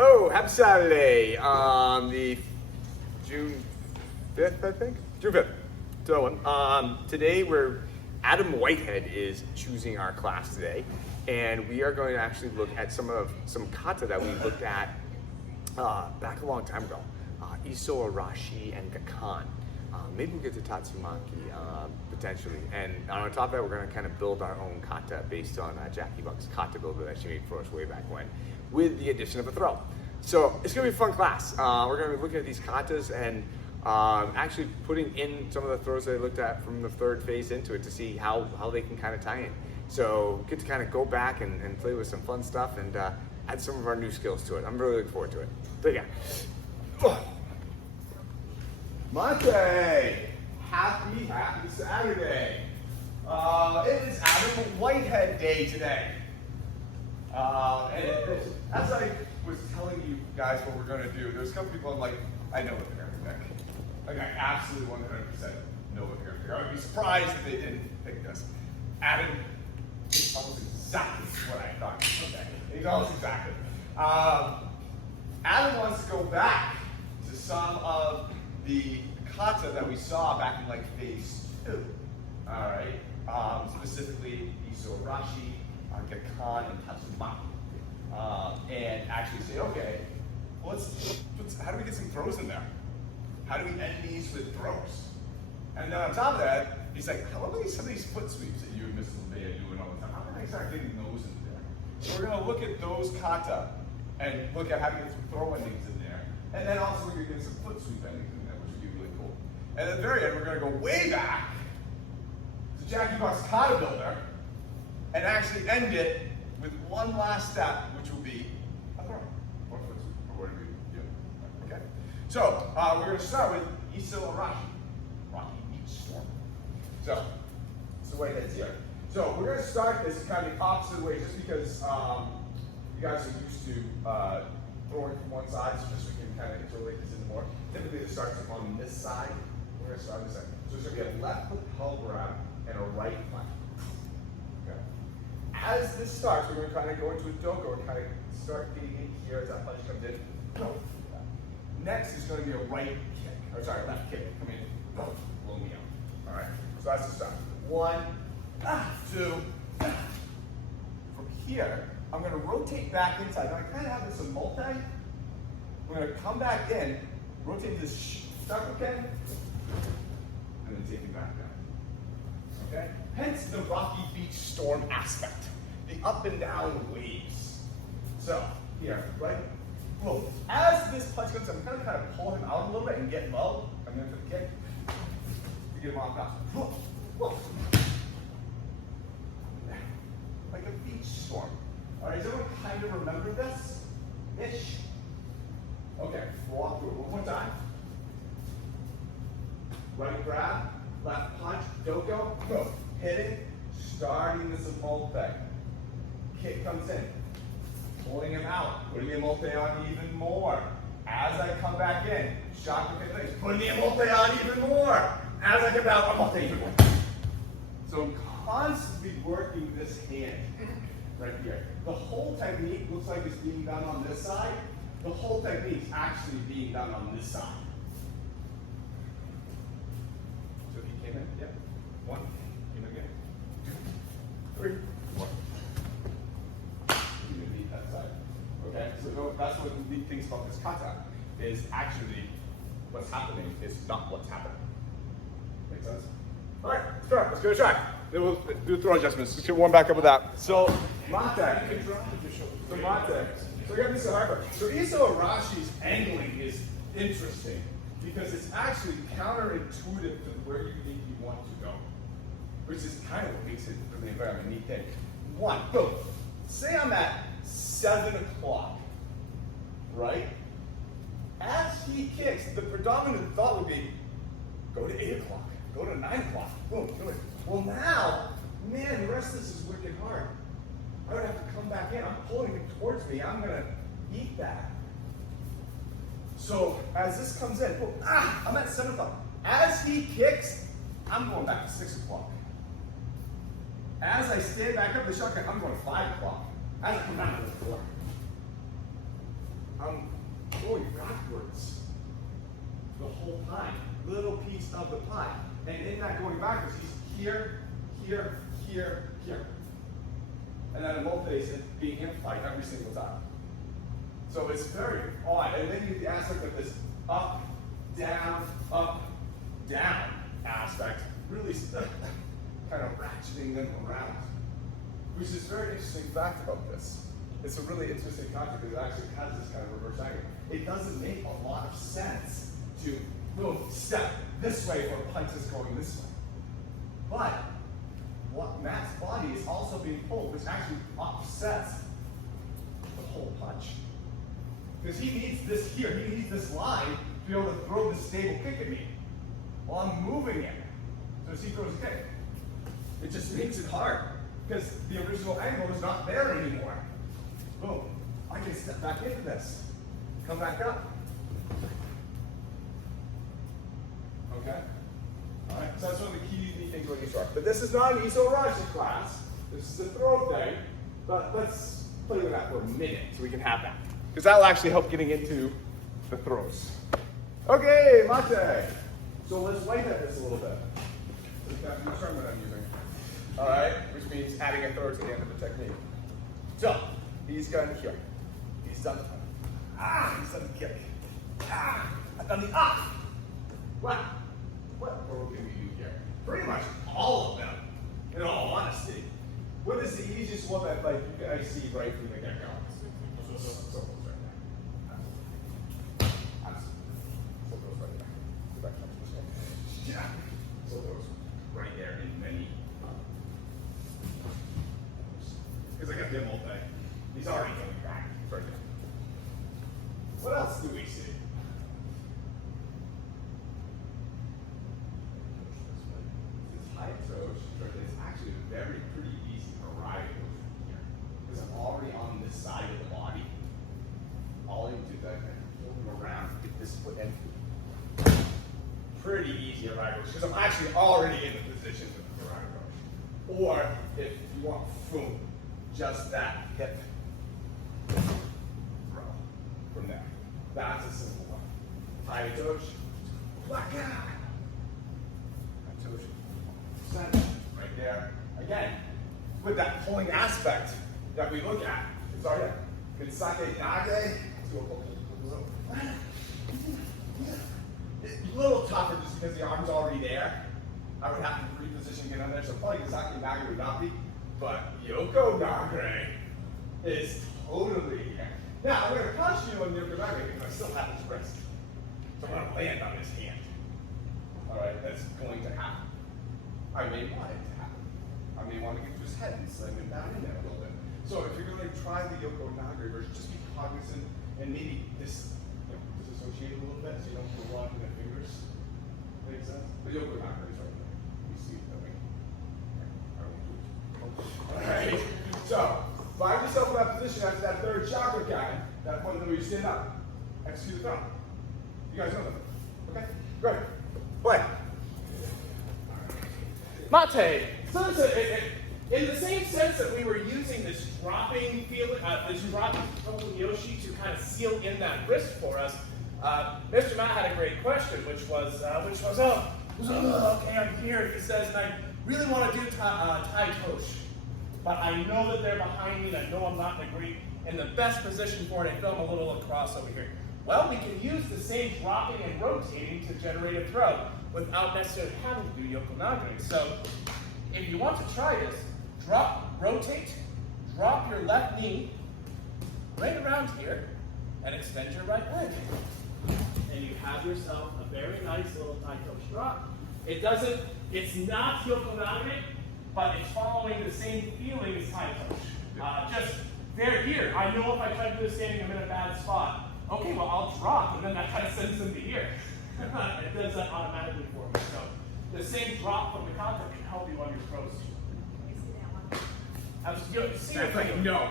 Oh, happy Saturday on the June 5th, I think? June 5th. So, today Adam Whitehead is choosing our class today, and we are going to actually look at some kata that we looked at back a long time ago. Iso, Arashi, and Gekkan. Maybe we'll get to Tatsumaki potentially. And on top of that, we're going to kind of build our own kata based on Jackie Buck's kata builder that she made for us way back when, with the addition of a throw. So it's going to be a fun class. We're going to be looking at these katas and actually putting in some of the throws that I looked at from the third phase into it to see how they can kind of tie in. So get to kind of go back and play with some fun stuff and add some of our new skills to it. I'm really looking forward to it. So yeah. Monte! Happy Saturday! It is Adam Whitehead Day today. As I was telling you guys what we're going to do, there's a couple people I'm like, I know what they're going to pick. Like, I absolutely 100% know what they're going to pick. I would be surprised if they didn't pick this. Adam is almost exactly what I thought. Okay, he's almost exactly. Adam wants to go back to some of the kata that we saw back in like phase 2. All right, specifically Iso, Arashi, Gekkan, and Tatsumaki. And actually say, okay, how do we get some throws in there? How do we end these with throws? And then on top of that, he's like, how about some of these foot sweeps that you and Mrs. LeBay are doing all the time? How can I start getting those in there? So we're going to look at those kata and look at how to get some throw endings in there. And then also we're going to get some foot sweep endings in there, which would be really cool. And at the very end, we're going to go way back to Jackie Buck's kata builder and actually end it with one last step, which will be a throw, or foot sweep, or whatever you do. Okay? So, we're going to start with Iso Arashi. Rocky Beach Storm. So, it's the way that's here. So, we're going to start this kind of the opposite way, just because you guys are used to throwing from one side, so just so we can kind of interrelate this into more. Typically, it starts on this side. We're going to start on this side. So, it's going to be a left foot held grab and a right flank. As this starts, we're going to kind of go into a doko and kind of start getting in here as that punch comes in. Next is going to be a right kick, or sorry, left kick. Come in, blow me out. All right, so that's the start. 1, 2. From here, I'm going to rotate back inside. Now I kind of have this in multi. We're going to come back in, rotate this stuck again, and then take it back down. Okay? Hence the Rocky Beach Storm aspect, the up and down waves. So, here, right? Whoa. As this punch comes, I'm going to kind of pull him out a little bit and get low. I'm going to kick to get him off balance. Whoa. Whoa. Like a beach storm. All right, does everyone kind of remember this? Ish. Okay, walk through it one more time. Right grab, left punch, doko, boom. Hitting, starting this multi. Kick comes in, pulling him out, putting the multi on even more. As I come back in, shot to face, putting the multi on even more. As I come out, I'm multi even more. So I'm constantly working this hand right here. The whole technique looks like it's being done on this side. The whole technique is actually being done on this side. So if he came in, yeah. 1. 3, 4. You're going to beat that side. Okay, so that's one of the neat things about this kata is actually what's happening is not what's happening. Make sense? All right, let's start. Let's give it a try. Then we'll do throw adjustments. Let's get warm back up with that. So, mate. So, mate. So, I got this hard. So, Iso Arashi's angling is interesting because it's actually counterintuitive to where you think you want to go, which is kind of what makes it really a neat thing. 1, boom. Say I'm at 7 o'clock, right? As he kicks, the predominant thought would be, go to 8 o'clock, go to 9 o'clock, boom, do it. Well now, man, the rest of this is wicked hard. I would have to come back in. I'm pulling him towards me. I'm going to eat that. So as this comes in, boom, I'm at 7 o'clock. As he kicks, I'm going back to 6 o'clock. As I stand back up the shotgun, I'm going 5 o'clock. As I come down to 4. I'm going backwards the whole time. Little piece of the pie. And in that going backwards, he's here, here, here, here. And then in both days, it's being amplified every single time. So it's very odd. And then you get the aspect of this up, down, aspect, really kind of ratcheting them around. Which is a very interesting fact about this. It's a really interesting concept because it actually has this kind of reverse angle. It doesn't make a lot of sense to boom, step this way or a punch is going this way. But what Matt's body is also being pulled, which actually offsets the whole punch. Because he needs this here, he needs this line to be able to throw this stable kick at me while I'm moving it. So as he throws a kick, it just makes it hard because the original angle is not there anymore. Boom, I can step back into this, come back up. Okay? All right, so that's one of the key things when you start. But this is not an Arashi class. This is a throw thing. But let's play with that for a minute so we can have that. Because that will actually help getting into the throws. Okay, mate. So let's Whitehead this a little bit. That's the term that I'm using. All right, which means adding a throw to the end of the technique. So he's going here. He's done the he's done the kick. I've done the What throw can we do here? Pretty much all of them, in all honesty. What is the easiest one that like you guys see right from the get-go? So right there. So goes right there. Go back up this way. Yeah. So goes right there in many. Because I got him all day. He's already coming back. It's right there. What else do we see? It's actually a very pretty easy variety here. Because I'm already on this side of the body. All you do is I can pull them around, get this foot in. Pretty easy variety because I'm actually already in the position of the variety. Or if you want, boom, just that hip throw from there. That's a simple one. High touch, black out. Right there. Again, with that pulling aspect that we look at. Sorry, it's a little tougher just because the arm's already there. I would have to reposition again on there, so probably Sake Nagare would not be. But Yoko Nagare is totally here. Now, I'm going to punch you on Yoko Nagare because I still have his wrist. So I'm going to land on his hand. Alright, that's going to happen. I may want it to happen. I may want to get to his head and slam him down in there a little bit. So if you're going to try the Yoko Nagare version, just be cognizant and maybe disassociate a little bit so you don't feel locked in their fingers. Make sense? The Yoko Nagare is right there. You see it coming. Alright. So find yourself in that position after that third chakra guy, that point where you stand up. Execute the thumb. You guys know that. Okay? Great. Play. Mate, so in the same sense that we were using this dropping feeling, this dropping Yoshi to kind of seal in that wrist for us, Mr. Matt had a great question, which was, okay, I'm here. He says, and I really want to do Tai Tosh, but I know that they're behind me, and I know I'm not in the best position for it. I feel I'm a little across over here. Well, we can use the same dropping and rotating to generate a throw without necessarily having to do Yoko Nagare. So if you want to try this, rotate, drop your left knee right around here, and extend your right leg. And you have yourself a very nice little Tai Tosh drop. It's not Yoko Nagare, but it's following the same feeling as Tai Tosh. Just there, here. I know if I try to do this standing, I'm in a bad spot. Okay, well, I'll drop, and then that kind of sends them to here. It does that automatically for me. So the same drop from the concept can help you on your throws. That's like, no.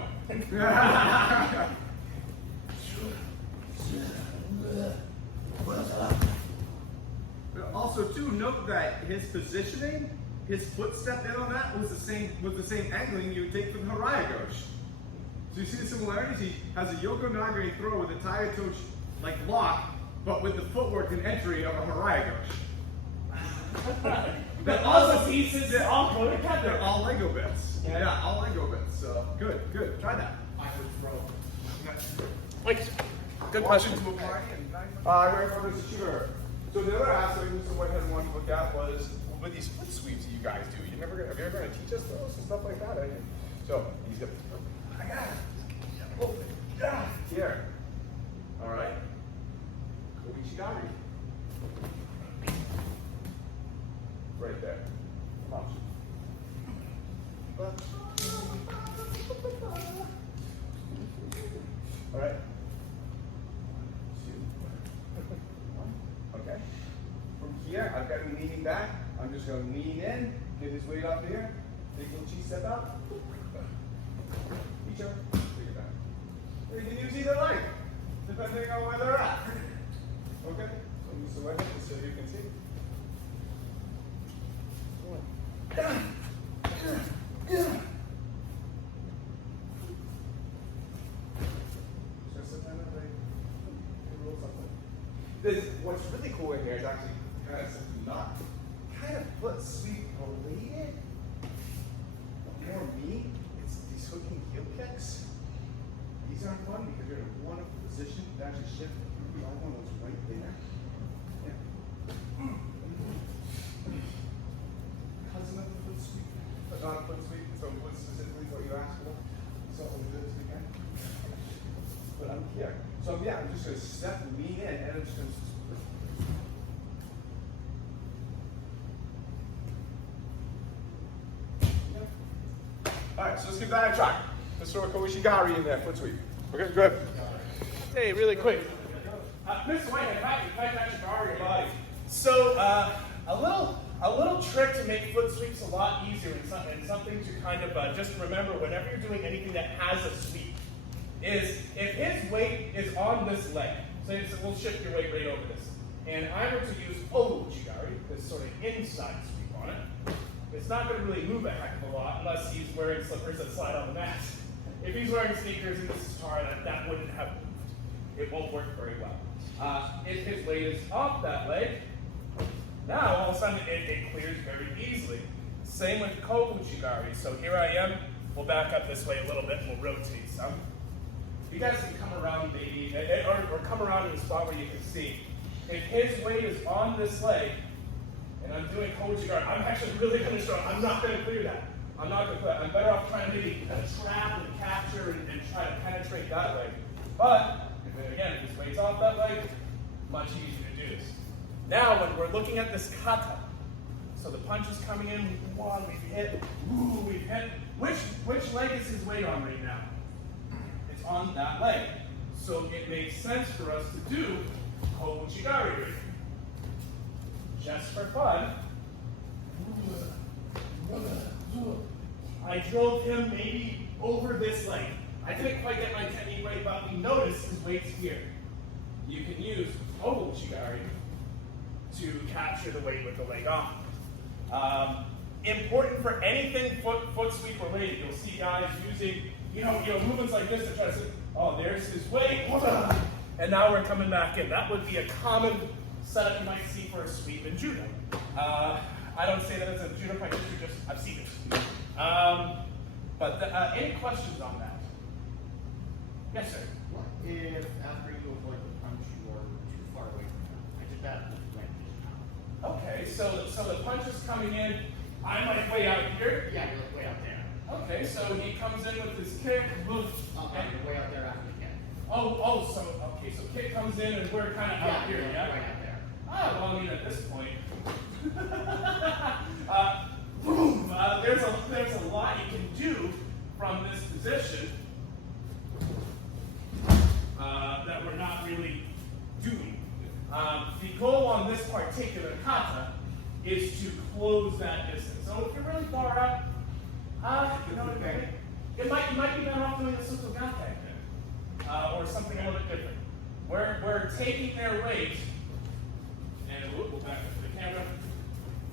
Also, too, note that his positioning, his footstep in on that was the same angling you would take for the Haraya Gosh. So you see the similarities? He has a Yoko Nagare throw with a Tayatoshi like lock, but with the footwork and entry of a Haraya Goshi. But all the pieces all go They're together. all Lego bits. Yeah, all Lego bits. So good. Try that. I would throw. Like, good Walk question. into a party and very fun as a shooter. So the other aspect of what Whitehead wanted to look at was with these foot sweeps that you guys do. Have you ever going to teach us those and stuff like that? So he's going I got it. Oh, yeah. Here. All right. Koichigari. Right there. Come on. All right. 1, 2, 1. Okay. From here, I've got him leaning back. I'm just going to lean in, get his weight up here. Take a little cheese step out. Reach up, bring it back. Or you can use either leg, depending on where they're at. Okay? So use the Whitehead so you can see. What's really cool in here is actually kind of something not kind of foot sweep related. More me, it's these hooking heel kicks. These aren't fun because you're in a wonderful position to actually shift the elbow was right there. Yeah. Cousin of the foot sweep, but not a foot sweep, so what specifically what you asked for. So we'll do this again. But I'm here. So yeah, I'm just gonna step, lean in, and I'm just gonna Alright, so let's give that a try. Let's throw a Koichigari in there, foot sweep. Okay, go ahead. Hey, really quick. Mr. Whitehead, if I can actually borrow your body. So, a little trick to make foot sweeps a lot easier and something to kind of just remember whenever you're doing anything that has a sweep is if his weight is on this leg, so we'll shift your weight right over this, and I were to use Koichigari, this sort of inside sweep on it, it's not going to really move a heck of a lot unless he's wearing slippers that slide on the mat. If he's wearing sneakers and this is tar, that wouldn't have moved. It won't work very well. If his weight is off that leg, now all of a sudden it clears very easily. Same with Koichigari. So here I am. We'll back up this way a little bit and we'll rotate some. You guys can come around maybe, or come around in a spot where you can see. If his weight is on this leg, and I'm doing Koichigari, I'm actually really going to struggle. I'm not going to clear that. I'm not going to clear that. I'm better off trying to maybe trap and capture and try to penetrate that leg. But, again, if his weight's off that leg, much easier to do this. Now, when we're looking at this kata, so the punch is coming in, we've hit. Which leg is his weight on right now? It's on that leg. So it makes sense for us to do Koichigari. Just for fun, I drove him maybe over this leg. I didn't quite get my technique right, but we noticed his weight's here. You can use Koichigari to capture the weight with the leg on. Important for anything foot sweep related. You'll see guys using, movements like this to try to say, oh, there's his weight, and now we're coming back in. That would be a common setup you might see for a sweep in judo. I don't say that as a judo practitioner, just I've seen it. Any questions on that? Yes, sir. What if after you avoid the punch you are too far away from him? I did that with leg now. Okay, so the punch is coming in. I'm like way out here. Yeah, you're like way out there. Okay, so he comes in with his kick. Oh, you're way out there after the kick. So kick comes in and we're kind of out here, yeah? Right out there. Well, I mean, at this point, there's a lot you can do from this position that we're not really doing. The goal on this particular kata is to close that distance. So if you're really far out, you might be better off doing a Sotogake or something a little bit different. We're taking their weight, and we'll back up to the camera.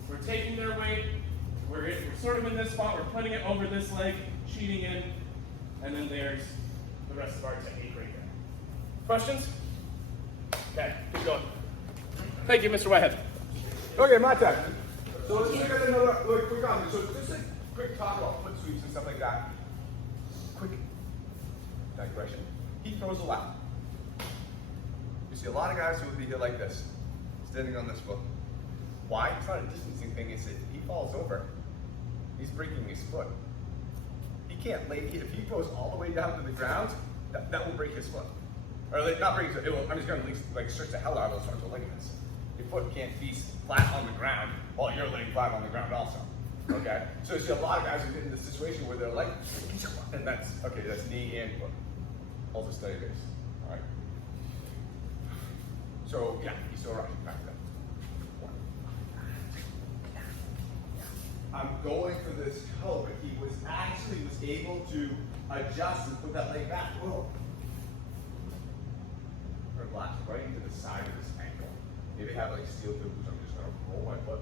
We're taking their weight, we're sort of in this spot, we're putting it over this leg, cheating in, and then there's the rest of our technique right there. Questions? Okay, keep going. Thank you, Mr. Whitehead. Okay, my time. So let's look at another quick on. So just a quick talk about foot sweeps and stuff like that. Quick digression. He throws a left. You see a lot of guys who would be here like this, standing on this foot. Why? It's not a distancing thing. It's if he falls over, he's breaking his foot. He can't lay. If he goes all the way down to the ground, that will break his foot. Or like, not break his foot. It will, I'm just going to like stretch the hell out of those sorts of ligaments. Your foot can't be flat on the ground while you're laying flat on the ground also. Okay? So you see a lot of guys who get in this situation where they're like, and that's, okay, that's knee and foot. Also study this. Alright? So, yeah, he's still rushing back there. I'm going for this toe, but he was able to adjust and put that leg back. Whoa. Relax right into the side of his ankle. Maybe have like steel toe boots. I'm just gonna roll my foot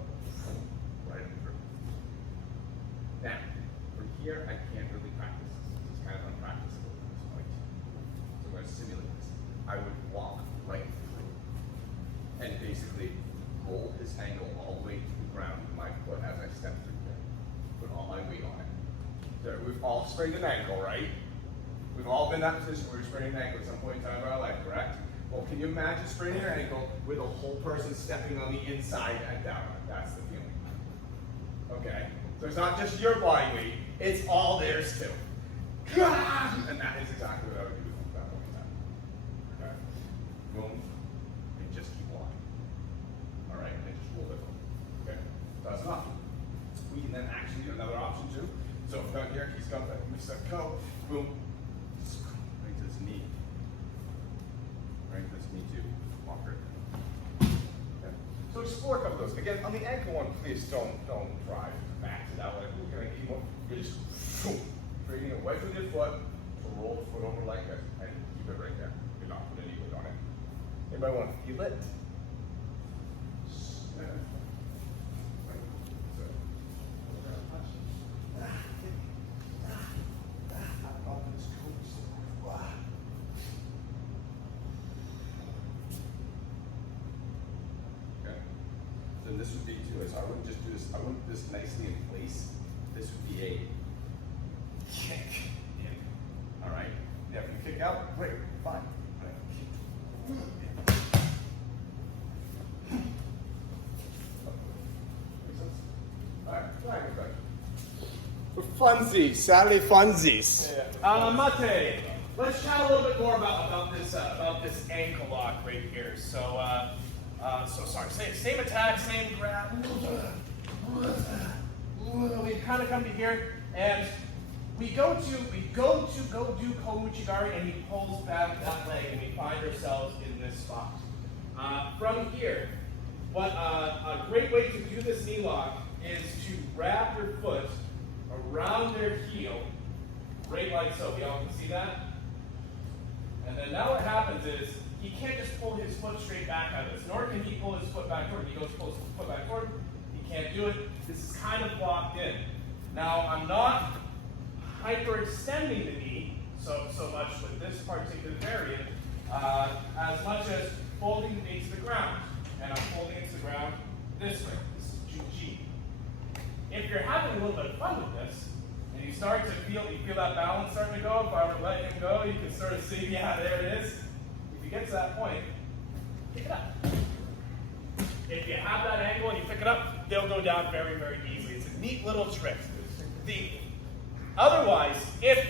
right in through. Now, from here, I can't really practice this. It's kind of unpracticable at this point. So I'm gonna simulate this. I would walk right through and basically roll his ankle all the way to the ground with my foot as I step through there. Put all my weight on it. So we've all sprained an ankle, right? We've all been in that position where we're spraining an ankle at some point in time of our life, correct? Well, can you imagine spraining your ankle with a whole person stepping on the inside and down? That's the feeling. Okay? So it's not just your body weight, it's all theirs too. And that is exactly what I would do with that point in time. Okay? Boom. And just keep walking. Alright? And just roll it. Okay? That's an option. We can then actually do another option too. So down here, he's got that step go. Boom. Right to his knee. Right, this me too. Walker. Okay. So explore a couple of those. Again, on the ankle one, please don't try to max it out. Like we're gonna keep one. You're just bringing it away from your foot to roll the foot over like this and keep it right there. You're not putting any weight on it. Anybody want to feel it? This would be too, so I wouldn't just do this, I wouldn't put this nicely in place. This would be a kick in. Alright? Now if you kick out, great, fine. Alright, go back. For funsies, Saturday funsies. Mate, let's chat a little bit more about this ankle lock right here. So sorry, same attack, same grab. We kind of come to here, and we go to go do Komuchigari, and he pulls back that leg, and we find ourselves in this spot. From here, what a great way to do this knee lock is to wrap your foot around their heel, right like so. We all can see that? And then now what happens is, he can't just pull his foot straight back out of this, nor can he pull his foot back forward. He goes to pull his foot back forward, he can't do it. This is kind of locked in. Now, I'm not hyperextending the knee so much with this particular variant, as much as folding the knee to the ground. And I'm folding it to the ground this way. This is Juji. If you're having a little bit of fun with this, and you start to feel that balance starting to go, if I were to let him go, you can sort of see, yeah, there it is. Get to that point, pick it up. If you have that angle and you pick it up, they'll go down very, very easily. It's a neat little trick. Otherwise, if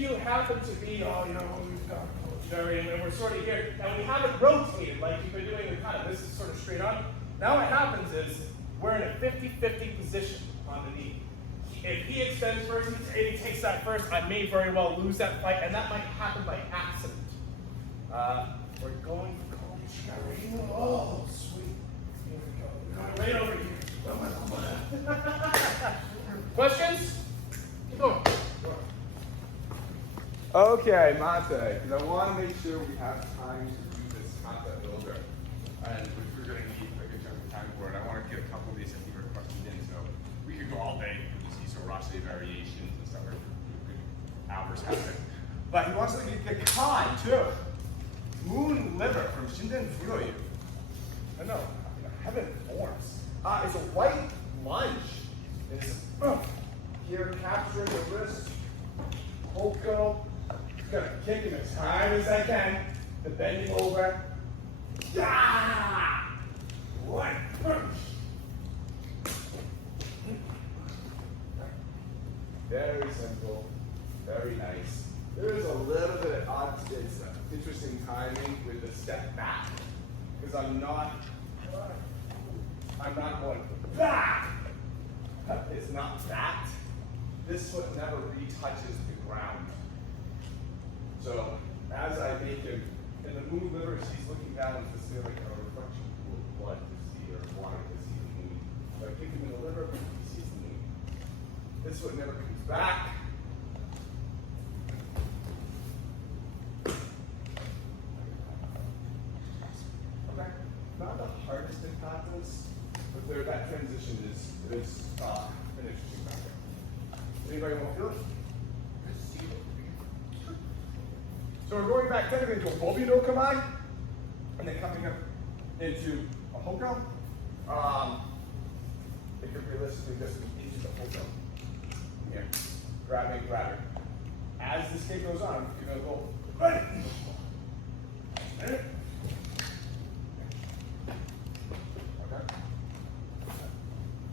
you happen to be, we've got Jerry, and we're sort of here, and we haven't rotated like you've been doing with kind of this is sort of straight on. Now what happens is we're in a 50-50 position on the knee. If he extends first and he takes that first, I may very well lose that fight, and that might happen by accident. We're going for Komuchigari. Oh, sweet. Here we go. We're going right over here. Questions? Keep going. Okay, Mate, because I want to make sure we have time to do this concept builder. And we're going to need a good chunk of time for it. I want to get a couple of these that you requested in, so we could go all day with these Arashi variations and stuff. Hours happening. But he wants to get Gekkan too. Moon liver from Shinden Furoyu. I know, heaven forms. It's a white lunge. It's here capturing the wrist. Hoko. Gonna kick him as hard as I can. The bending over. Yeah! One punch. Very simple, very nice. There is a little bit of interesting timing with the step back because I'm not going back. It's not that. This foot never retouches the ground. So as I make him, in the moon liver, he's looking down into the ceiling, a reflection pool of blood to see, or water to see the moon. So I kick him in the liver, he sees the moon. This foot never comes back. Okay, not the hardest in katas, but that transition is an interesting factor. Anybody want to feel it? So we're going back technically into a Bobi no Kamai, and then coming up into a Hoko. It could realistically just be into the Hoko. Here, grabbing. As this kick goes on, you're gonna go right. Okay.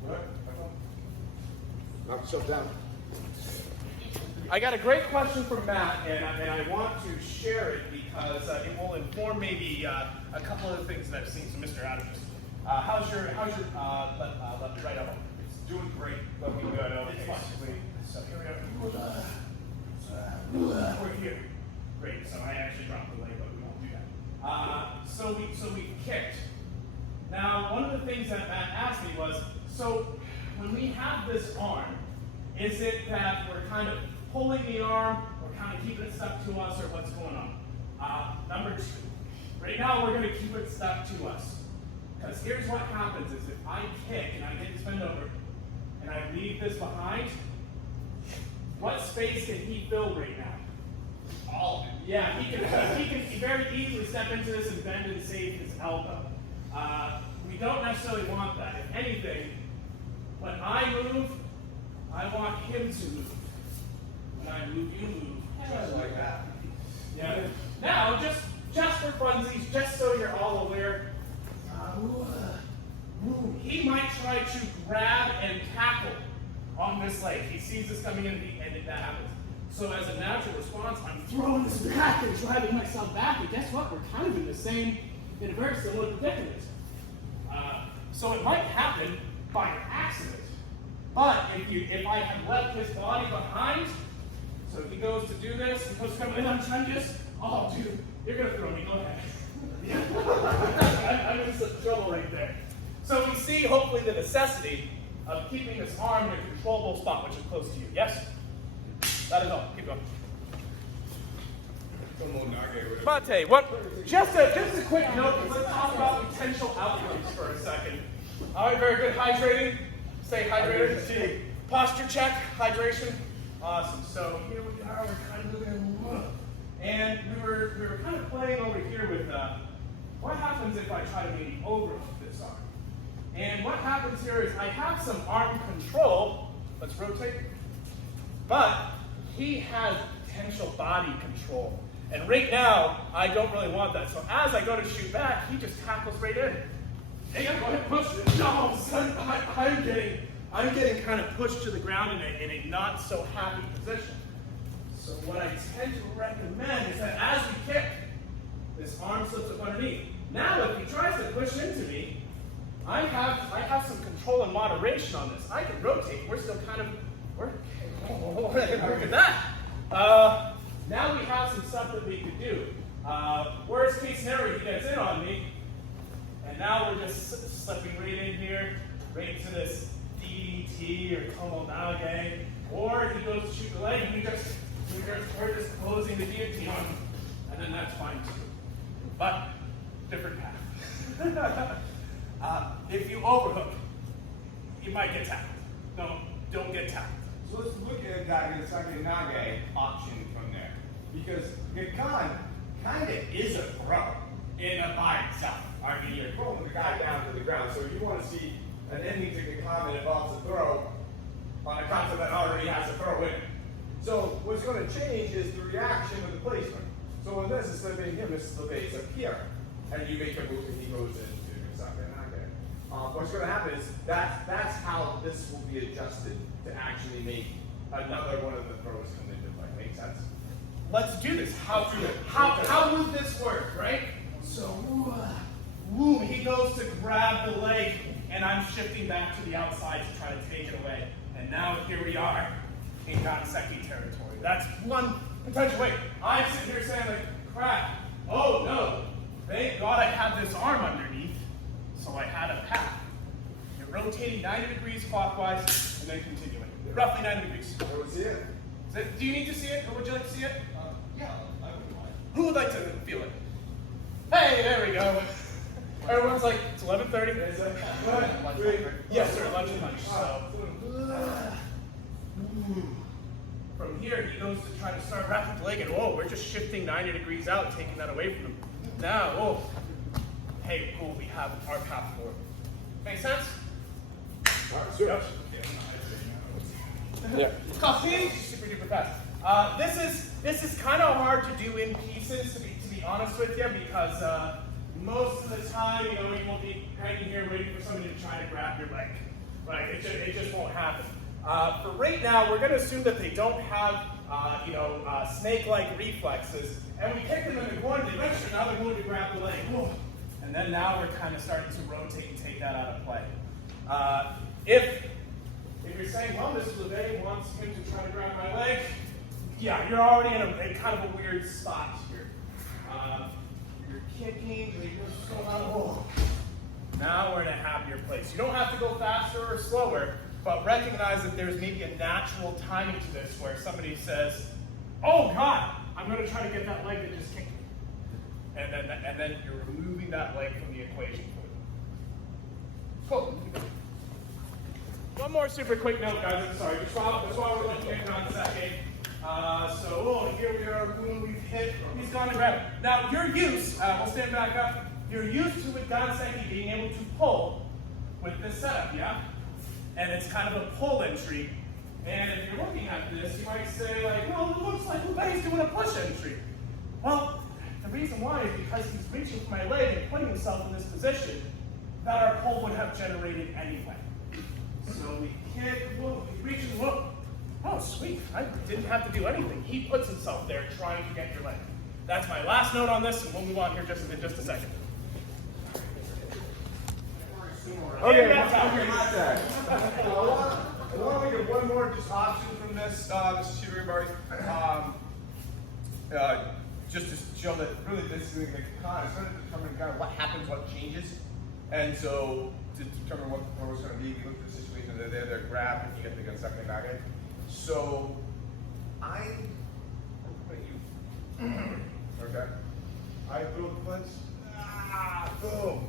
Good. Knock yourself down. I got a great question from Matt, and I want to share it because it will inform maybe a couple of the things that I've seen. So, Mr. Adams, how's your left right elbow? It's doing great. Looking good. Okay. So here we go. We're here. Great. So I actually dropped the leg, but we won't do that. So we kicked. Now, one of the things that Matt asked me was, so when we have this arm, is it that we're kind of pulling the arm, or kind of keeping it stuck to us, or what's going on? Number two, right now we're going to keep it stuck to us. Because here's what happens is if I kick and I get this bend over, and I leave this behind, what space can he fill right now? All of it. Yeah, he can very easily step into this and bend and save his elbow. We don't necessarily want that. If anything, when I move, I want him to move. When I move, you move. Just like that. Yeah. Now, just for funsies, just so you're all aware, he might try to grab and tackle on this leg. He sees this coming in, and that happens. So as a natural response, I'm throwing this back and driving myself back. But guess what? We're kind of in a very similar predicament. So it might happen by accident. But if I have left his body behind, so if he goes to do this, he goes to come in, I'm trying to just, oh dude, you're gonna throw me, go ahead. I'm in some trouble right there. So we see hopefully the necessity of keeping this arm in a controllable spot, which is close to you. Yes? That is all. Keep going. Mate, just a quick note, let's talk about potential outcomes for a second. All right, very good. Hydrating. Stay hydrated. Posture check, hydration. Awesome. So here we are, we're kind of moving. And we were kind of playing over here with what happens if I try to maybe overhook this arm. And what happens here is I have some arm control. Let's rotate. But he has potential body control. And right now, I don't really want that. So as I go to shoot back, he just tackles right in. Hey, go ahead, push it. No, son, I'm getting kind of pushed to the ground in a not so happy position. So what I tend to recommend is that as we kick, this arm slips up underneath. Now if he tries to push into me, I have some control and moderation on this. I can rotate. We're still kind of, look at that. Now we have some stuff that we could do. Worst case scenario, he gets in on me, and now we're just slipping right in here, right into this DDT or Tomonage, or he goes to shoot the leg, and we're just closing the DDT on him, and then that's fine too. But different path. If you overhook, you might get tackled. No, don't get tackled. So let's look at that Nage option from there. because Gekkan kind of is a throw in and by itself. I mean, you're throwing the guy down to the ground, so if you want to see an ending to Gekkan that involves a throw on a kata that already has a throw in it. So what's going to change is the reaction of the placement. So in this, instead of being him, this is the base up here. And you make a move and he goes into Sakura. What's going to happen is that's how this will be adjusted to actually make another one of the throws come into play. Make sense? Let's do this. How would this work, right? So, boom, he goes to grab the leg, and I'm shifting back to the outside to try to take it away. And now here we are in Ganseki territory. That's one potential way. I'm sitting here saying like, crap, oh no, thank God I have this arm underneath, so I had a path. You're rotating 90 degrees clockwise, and then continuing. Roughly 90 degrees. I would see it. Do you need to see it, or would you like to see it? Yeah, I wouldn't mind. Who would like to feel it? Hey, there we go. Everyone's like, it's 11:30. Is it? Yes, sir, lunch and lunch. So, from here, he goes to try to start rapid leg, and whoa, we're just shifting 90 degrees out, taking that away from him. Now, whoa. Hey, cool, we have our path forward. Make sense? Sure. Yeah. It's called Ping, super duper fast. This is kind of hard to do in pieces, to be honest with you, because most of the time, you will be hanging here waiting for somebody to try to grab your leg. Right? It just won't happen. For right now, we're going to assume that they don't have, snake-like reflexes, and we kick them in the corner. Eventually, now they're going to grab the leg. Whoa. And then now we're kind of starting to rotate and take that out of play. If you're saying, well, Mr. LeVay wants him to try to grab my leg, yeah, you're already in a kind of a weird spot here. You're kicking, what's going on? Whoa. Now we're in a happier place. You don't have to go faster or slower, but recognize that there's maybe a natural timing to this where somebody says, oh God, I'm going to try to get that leg that just kicked me. And then you're removing that leg from the equation for them. Cool. One more super quick note, guys. I'm sorry. Just while we're looking at Ganseki. Here we are. Boom, we've hit. He's gone to grab it. Now, you're used. We'll stand back up. You're used to with Ganseki being able to pull with this setup, yeah? And it's kind of a pull entry. And if you're looking at this, you might say, like, well, it looks like Lubay's doing a push entry. Well, the reason why is because he's reaching for my leg and putting himself in this position that our pull would have generated anyway. So we kick, whoa, he's reaching, whoa. Oh, sweet, I didn't have to do anything. He puts himself there trying to get your leg. That's my last note on this, and we'll move on here in just a second. Okay, my turn. I want to get one more just option from this shooter bars. Just to show that really this is the con. It's going to determine kind of what happens, what changes. And so to determine what the throw is going to be, we look at the situation, they're grabbed, and you get the gun second back in. So I'm putting you. Okay. I throw the punch. Boom.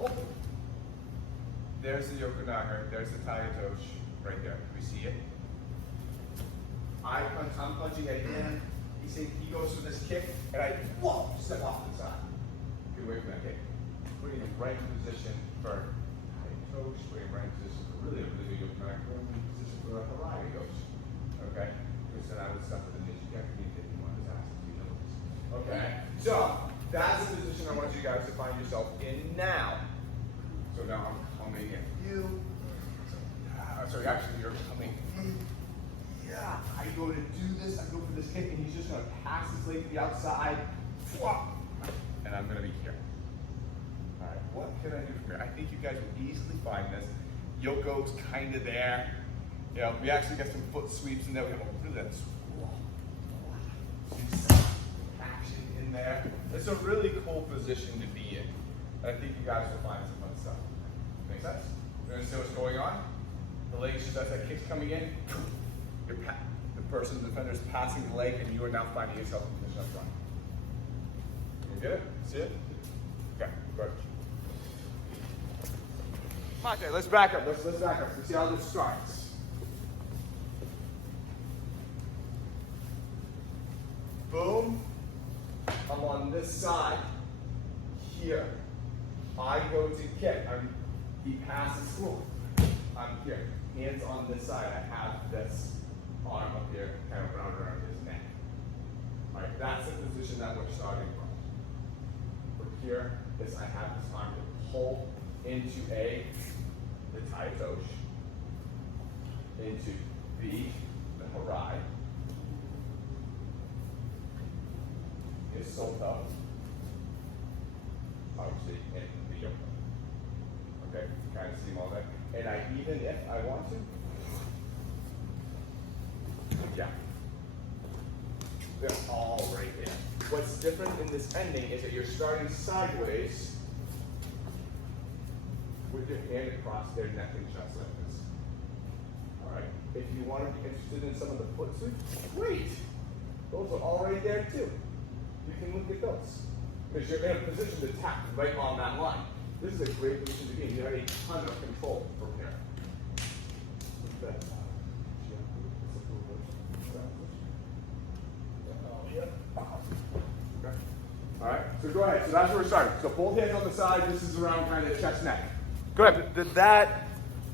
Oh. There's the Yokonaga, there's the Tagatosh right there. Do we see it? I'm punching again. He goes for this kick, and I step off to the side. Get away from that kick. Putting him right in position for Tagatosh, putting him right in position for really good Yokonaga, putting him in position for a Harai Ghost. Okay? Because then I would step with the ninja kick and hit him on his ass. Okay? So, that's the position I want you guys to find yourself in now. So now I'm coming at you. Sorry, actually you're coming. Yeah, I go to do this, I go for this kick, and he's just gonna pass his leg to the outside. And I'm gonna be here. Alright, what can I do from here? I think you guys will easily find this. Yoko's kinda there. You know, we actually got some foot sweeps in there. We have a really action in there. It's a really cool position to be in. And I think you guys will find some fun stuff. Make sense? You understand what's going on? The leg just as that kick's coming in, the person, the defender is passing the leg, and you are now finding yourself in position up front. You get it? See it? Okay, good. Okay, let's back up. Let's back up. Let's see how this starts. boom, I'm on this side, here. I go to kick, he passes through. I'm here, hands on this side. I have this arm up here, kind of around his neck. All right, that's the position that we're starting from. From here, I have this arm to pull into A, the Tai Tosh, into B, the Harai, is Soto, obviously, and the Yoko. Okay, kind of see them all there. And I, even if I want to, yeah, they're all right there. What's different in this ending is that you're starting sideways with your hand across their neck and chest like this. All right. If you want to be interested in some of the foot sweeps, great. Those are all right there too. You can look at those because you're in a position to tap right on that line. This is a great position to be in. You have a ton of control from here. Look at that. Okay. All right, so go ahead. So that's where we're starting. So both hands on the side. This is around kind of chest neck. Go ahead. Did that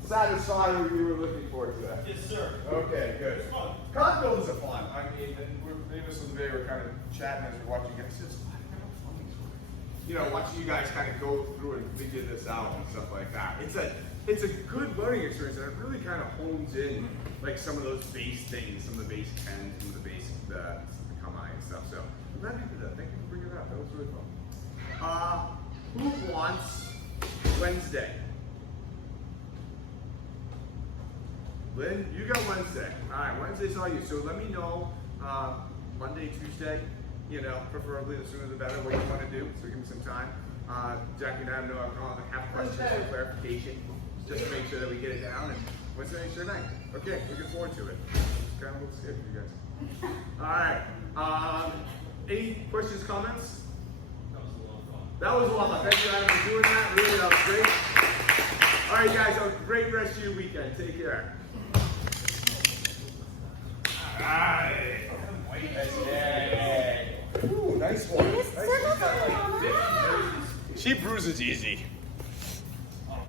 satisfy what you were looking for today? Yes, sir. Okay, good. It's fun. Condos are fun. I mean, maybe this was the day we were kind of chatting as we're watching. It's just, you know, watching you guys kind of go through and figure this out and stuff like that. It's a good learning experience, and it really kind of hones in like some of those base things, some of the base 10, some of the base the Kamai and stuff. So I'm glad you did that. Thank you for bringing it up. That was really fun. Who wants Wednesday? Lynn, you got Wednesday. All right, Wednesday's all you. So let me know Monday, Tuesday, you know, preferably the sooner the better, what you want to do. So give me some time. Jackie and I know I'm going to have questions for clarification, just to make sure that we get it down. And Wednesday's your night. Okay, looking forward to it. Kind of looks good for you guys. All right. Any questions, comments? That was a lot of fun. Thank you, Adam, for doing that. Really, that was great. All right, guys, have a great rest of your weekend. Take care. All right. Whitehead. Ooh, nice one. Nice one. She bruises easy.